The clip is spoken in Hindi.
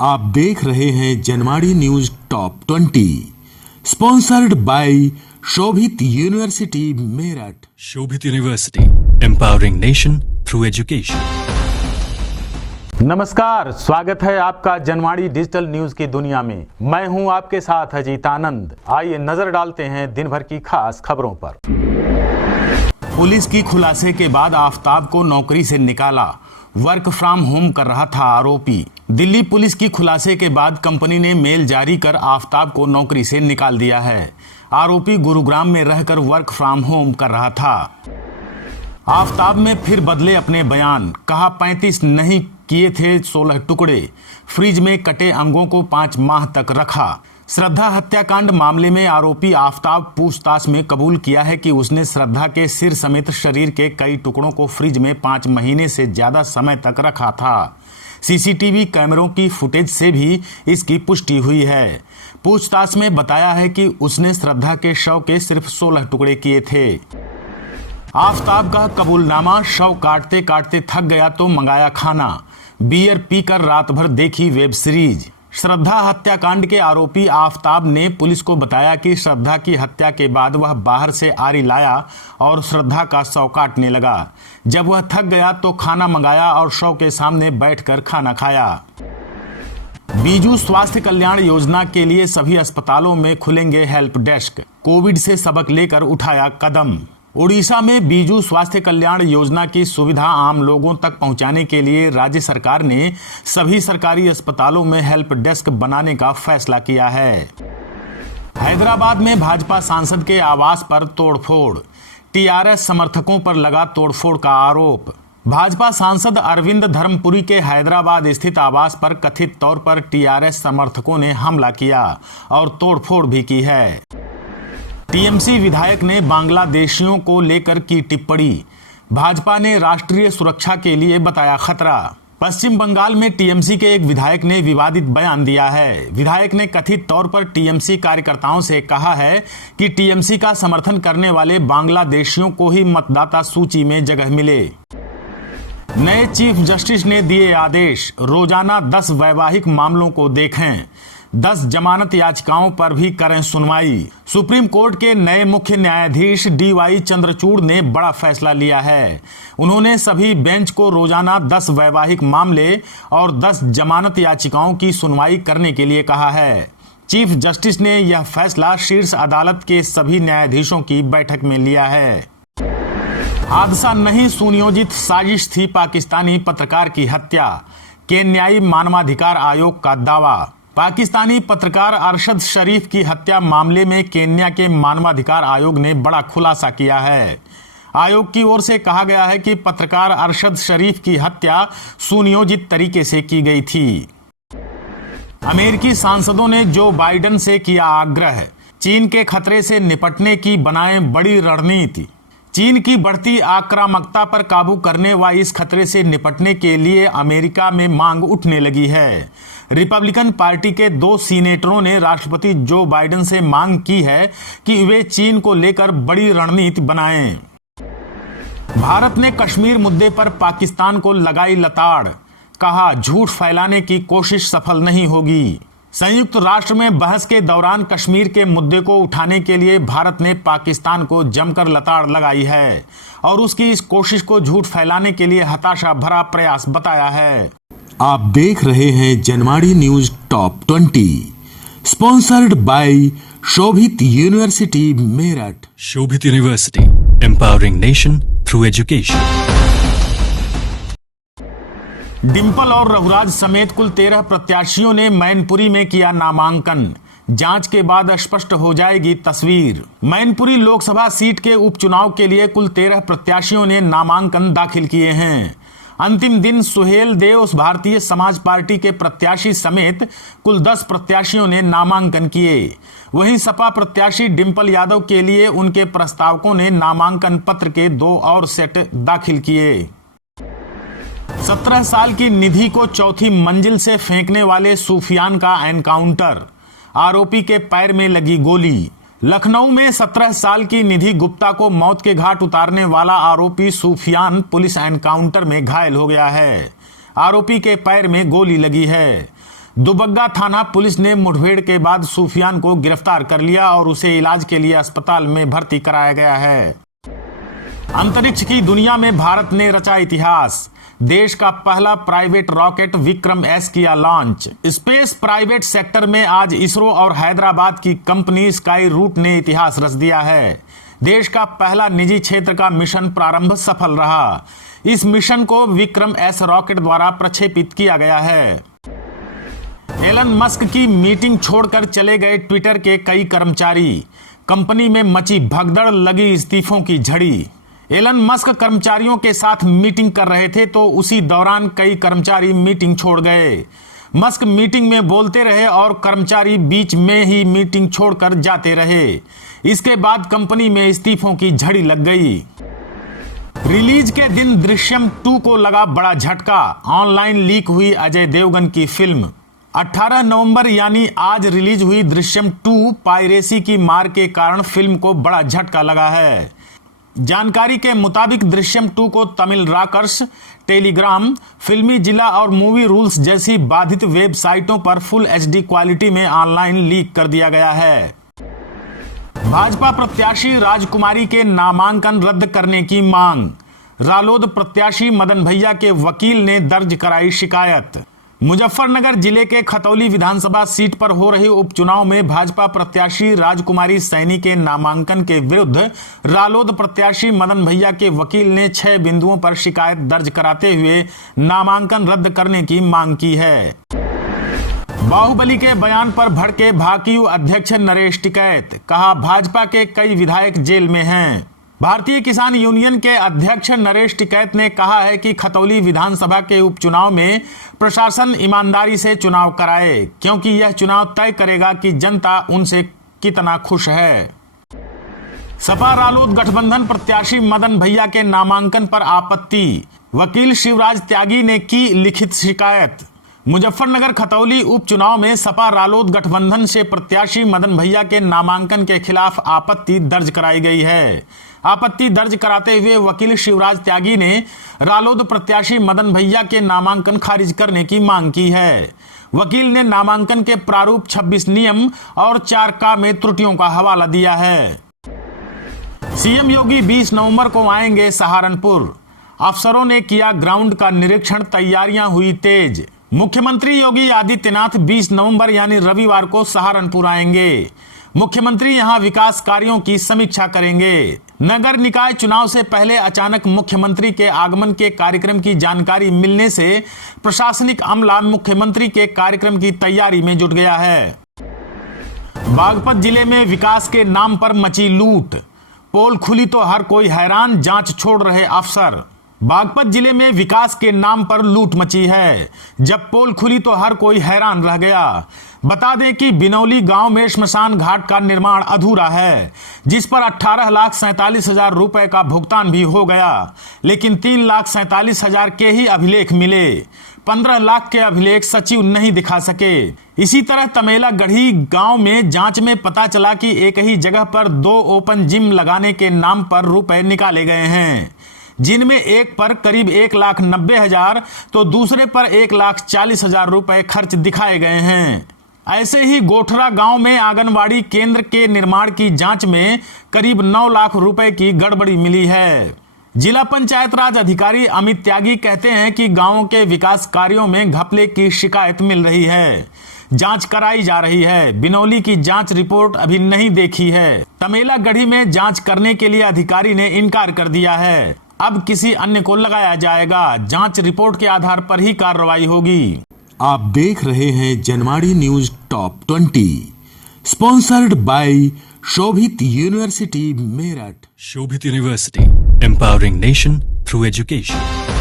आप देख रहे हैं Janwadi news top 20 sponsored by Shobhit university Meerut. Shobhit university, empowering nation through education. नमस्कार, स्वागत है आपका जनवाड़ी डिजिटल न्यूज की दुनिया में। मैं हूं आपके साथ अजीत आनंद। आइए नजर डालते हैं दिन भर की खास खबरों पर। पुलिस की खुलासे के बाद आफताब को नौकरी से निकाला, वर्क फ्रॉम होम कर रहा था आरोपी। दिल्ली पुलिस की खुलासे के बाद कंपनी ने मेल जारी कर आफताब को नौकरी से निकाल दिया है। आरोपी गुरुग्राम में रहकर वर्क फ्रॉम होम कर रहा था। आफताब में फिर बदले अपने बयान, कहा 35 नहीं किए थे 16 टुकड़े, फ्रिज में कटे अंगों को 5 माह तक रखा। श्रद्धा हत्याकांड मामले में आरोपी आफताब पूछताछ में कबूल किया है कि उसने श्रद्धा के सिर समेत शरीर के कई टुकड़ों को फ्रिज में 5 महीने से ज्यादा समय तक रखा था। सीसीटीवी कैमरों की फुटेज से भी इसकी पुष्टि हुई है। पूछताछ में बताया है कि उसने श्रद्धा के शव के सिर्फ 16 टुकड़े किए थे। आफताब का कबूलनामा, शव काटते काटते थक गया तो मंगाया खाना, बियर पीकर रात भर देखी वेब सीरीज। श्रद्धा हत्याकांड के आरोपी आफताब ने पुलिस को बताया कि श्रद्धा की हत्या के बाद वह बाहर से आरी लाया और श्रद्धा का शव काटने लगा। जब वह थक गया तो खाना मंगाया और शव के सामने बैठकर खाना खाया। बीजू स्वास्थ्य कल्याण योजना के लिए सभी अस्पतालों में खुलेंगे हेल्प डेस्क, कोविड से सबक लेकर उठाया कदम। ओडिशा में बीजू स्वास्थ्य कल्याण योजना की सुविधा आम लोगों तक पहुंचाने के लिए राज्य सरकार ने सभी सरकारी अस्पतालों में हेल्प डेस्क बनाने का फैसला किया है। हैदराबाद में भाजपा सांसद के आवास पर तोड़फोड़, टीआरएस समर्थकों पर लगा तोड़फोड़ का आरोप। भाजपा सांसद अरविंद धर्मपुरी के हैदराबाद स्थित आवास पर कथित तौर पर टीआरएस समर्थकों ने हमला किया और तोड़फोड़ भी की है। टीएमसी विधायक ने बांग्लादेशियों को लेकर की टिप्पणी, भाजपा ने राष्ट्रीय सुरक्षा के लिए बताया खतरा। पश्चिम बंगाल में टीएमसी के एक विधायक ने विवादित बयान दिया है। विधायक ने कथित तौर पर टीएमसी कार्यकर्ताओं से कहा है कि टीएमसी का समर्थन करने वाले बांग्लादेशियों को ही मतदाता सूची में जगह मिले। नए चीफ जस्टिस ने दिए आदेश, रोजाना 10 वैवाहिक मामलों को देखें, 10 जमानत याचिकाओं पर भी करें सुनवाई। सुप्रीम कोर्ट के नए मुख्य न्यायाधीश डीवाई चंद्रचूड़ ने बड़ा फैसला लिया है। उन्होंने सभी बेंच को रोजाना 10 वैवाहिक मामले और 10 जमानत याचिकाओं की सुनवाई करने के लिए कहा है। चीफ जस्टिस ने यह फैसला शीर्ष अदालत के सभी न्यायाधीशों की बैठक में लिया है। हादसा नहीं, सुनियोजित साजिश थी पाकिस्तानी पत्रकार की हत्या, केन्याई मानवाधिकार आयोग का दावा। पाकिस्तानी पत्रकार अरशद शरीफ की हत्या मामले में केन्या के मानवाधिकार आयोग ने बड़ा खुलासा किया है। आयोग की ओर से कहा गया है कि पत्रकार अरशद शरीफ की हत्या सुनियोजित तरीके से की गई थी। अमेरिकी सांसदों ने जो बाइडेन से किया आग्रह, चीन के खतरे से निपटने की बनाएं बड़ी रणनीति। चीन की बढ़ती आक्रामकता पर काबू करने व इस खतरे से निपटने के लिए अमेरिका में मांग उठने लगी है। रिपब्लिकन पार्टी के 2 सीनेटरों ने राष्ट्रपति जो बाइडेन से मांग की है कि वे चीन को लेकर बड़ी रणनीति बनाएं। भारत ने कश्मीर मुद्दे पर पाकिस्तान को लगाई लताड़, कहा झूठ फैलाने की कोशिश सफल नहीं होगी। संयुक्त राष्ट्र में बहस के दौरान कश्मीर के मुद्दे को उठाने के लिए भारत ने पाकिस्तान को जमकर लताड़ लगाई है और उसकी इस कोशिश को झूठ फैलाने के लिए हताशा भरा प्रयास बताया है। आप देख रहे हैं Janwadi news top 20 sponsored by Shobhit university Meerut. Shobhit university, empowering nation through education. Dimple और रघुराज समेत कुल 13 प्रत्याशियों ने मैनपुरी में किया नामांकन, जांच के बाद स्पष्ट हो जाएगी तस्वीर। मैनपुरी लोकसभा सीट के उपचुनाव के लिए कुल 13 प्रत्याशियों ने नामांकन दाखिल किए हैं। अंतिम दिन सुहेल देव भारतीय समाज पार्टी के प्रत्याशी समेत कुल 10 प्रत्याशियों ने नामांकन किए। वहीं सपा प्रत्याशी डिंपल यादव के लिए उनके प्रस्तावकों ने नामांकन पत्र के 2 और सेट दाखिल किए। 17 साल की निधि को चौथी मंजिल से फेंकने वाले सूफियान का एनकाउंटर, आरोपी के पैर में लगी गोली। लखनऊ में 17 साल की निधि गुप्ता को मौत के घाट उतारने वाला आरोपी सूफियान पुलिस एनकाउंटर में घायल हो गया है। आरोपी के पैर में गोली लगी है। दुबग्गा थाना पुलिस ने मुठभेड़ के बाद सूफियान को गिरफ्तार कर लिया और उसे इलाज के लिए अस्पताल में भर्ती कराया गया है। अंतरिक्ष की दुनिया में भारत ने रचा इतिहास। देश का पहला प्राइवेट रॉकेट विक्रम एस किया लॉन्च। स्पेस प्राइवेट सेक्टर में आज इसरो और हैदराबाद की कंपनी स्काई रूट ने इतिहास रच दिया है। देश का पहला निजी क्षेत्र का मिशन प्रारंभ सफल रहा। इस मिशन को विक्रम एस रॉकेट द्वारा प्रक्षेपित किया गया है। एलन मस्क की मीटिंग छोड़कर चले गए ट्विटर के कई कर्मचारी। कंपनी में मची भगदड़, लगी इस्तीफों की झड़ी। एलन मस्क कर्मचारियों के साथ मीटिंग कर रहे थे तो उसी दौरान कई कर्मचारी मीटिंग छोड़ गए। मस्क मीटिंग में बोलते रहे और कर्मचारी बीच में ही मीटिंग छोड़कर जाते रहे। इसके बाद कंपनी में इस्तीफों की झड़ी लग गई। रिलीज के दिन दृश्यम 2 को लगा बड़ा झटका। ऑनलाइन लीक हुई अजय देवगन की फिल्म। 18 नवंबर यानी आज रिलीज हुई दृश्यम 2 पायरेसी की मार के कारण फिल्म को बड़ा झटका लगा है। जानकारी के मुताबिक दृश्यम 2 को तमिल रॉकर्स, टेलीग्राम, फिल्मी जिला और मूवी रूल्स जैसी बाधित वेबसाइटों पर फुल HD क्वालिटी में ऑनलाइन लीक कर दिया गया है। भाजपा प्रत्याशी राजकुमारी के नामांकन रद्द करने की मांग। रालोद प्रत्याशी मदन भैया के वकील ने दर्ज कराई शिकायत। मुजफ्फरनगर जिले के खतौली विधानसभा सीट पर हो रहे उपचुनाव में भाजपा प्रत्याशी राजकुमारी सैनी के नामांकन के विरुद्ध रालोद प्रत्याशी मदन भैया के वकील ने 6 बिंदुओं पर शिकायत दर्ज कराते हुए नामांकन रद्द करने की मांग की है। बाहुबली के बयान पर भड़के भाकियू अध्यक्ष नरेश टिकैत। कहा, भाजपा के कई विधायक जेल में हैं। भारतीय किसान यूनियन के अध्यक्ष नरेश टिकैत ने कहा है कि खतौली विधानसभा के उपचुनाव में प्रशासन ईमानदारी से चुनाव कराए, क्योंकि यह चुनाव तय करेगा कि जनता उनसे कितना खुश है। सपा रालोद गठबंधन प्रत्याशी मदन भैया के नामांकन पर आपत्ति। वकील शिवराज त्यागी ने की लिखित शिकायत। मुजफ्फरनगर खतौली उपचुनाव में सपा रालोद गठबंधन से प्रत्याशी मदन भैया के नामांकन के खिलाफ आपत्ति दर्ज कराई गई है। आपत्ति दर्ज कराते हुए वकील शिवराज त्यागी ने रालोद प्रत्याशी मदन भैया के नामांकन खारिज करने की मांग की है। वकील ने नामांकन के प्रारूप 26 नियम और 4 में त्रुटियों का हवाला दिया है। सीएम योगी 20 नवंबर को आएंगे सहारनपुर। अफसरों ने किया ग्राउंड का निरीक्षण, तैयारियां हुई तेज। मुख्यमंत्री योगी आदित्यनाथ 20 नवंबर यानी रविवार को सहारनपुर आएंगे। मुख्यमंत्री यहां विकास कार्यों की समीक्षा करेंगे। नगर निकाय चुनाव से पहले अचानक मुख्यमंत्री के आगमन के कार्यक्रम की जानकारी मिलने से प्रशासनिक अमला मुख्यमंत्री के कार्यक्रम की तैयारी में जुट गया है। बागपत जिले में विकास के नाम पर मची लूट। पोल खुली तो हर कोई हैरान, जांच छोड़ रहे अफसर। बागपत जिले में विकास के नाम पर लूट मची है। जब पोल खुली तो हर कोई हैरान रह गया। बता दें कि बिनौली गांव में श्मशान घाट का निर्माण अधूरा है, जिस पर 18,47,000 रुपए का भुगतान भी हो गया, लेकिन 3,47,000 के ही अभिलेख मिले। 15 लाख के अभिलेख सचिव नहीं दिखा सके। इसी तरह तमेला गढ़ी गांव में जांच में पता चला कि एक ही जगह पर 2 ओपन जिम लगाने के नाम पर रुपए निकाले गए हैं, जिनमें एक पर करीब 1,90,000 तो दूसरे पर 1,40,000 रुपए खर्च दिखाए गए हैं। ऐसे ही गोठरा गांव में आंगनवाड़ी केंद्र के निर्माण की जांच में करीब 9 लाख रुपए की गड़बड़ी मिली है। जिला पंचायत राज अधिकारी अमित त्यागी कहते हैं कि गांवों के विकास कार्यों में घपले की शिकायत मिल रही है। जांच कराई जा रही है। बिनौली की जांच रिपोर्ट अभी नहीं देखी है। तमेला गढ़ी में जांच करने के लिए अधिकारी ने इनकार कर दिया है। अब किसी अन्य को लगाया जाएगा। जांच रिपोर्ट के आधार पर ही कार्रवाई होगी। आप देख रहे हैं Janwadi news top 20, sponsored by Shobhit university Meerut. Shobhit University, empowering nation through education.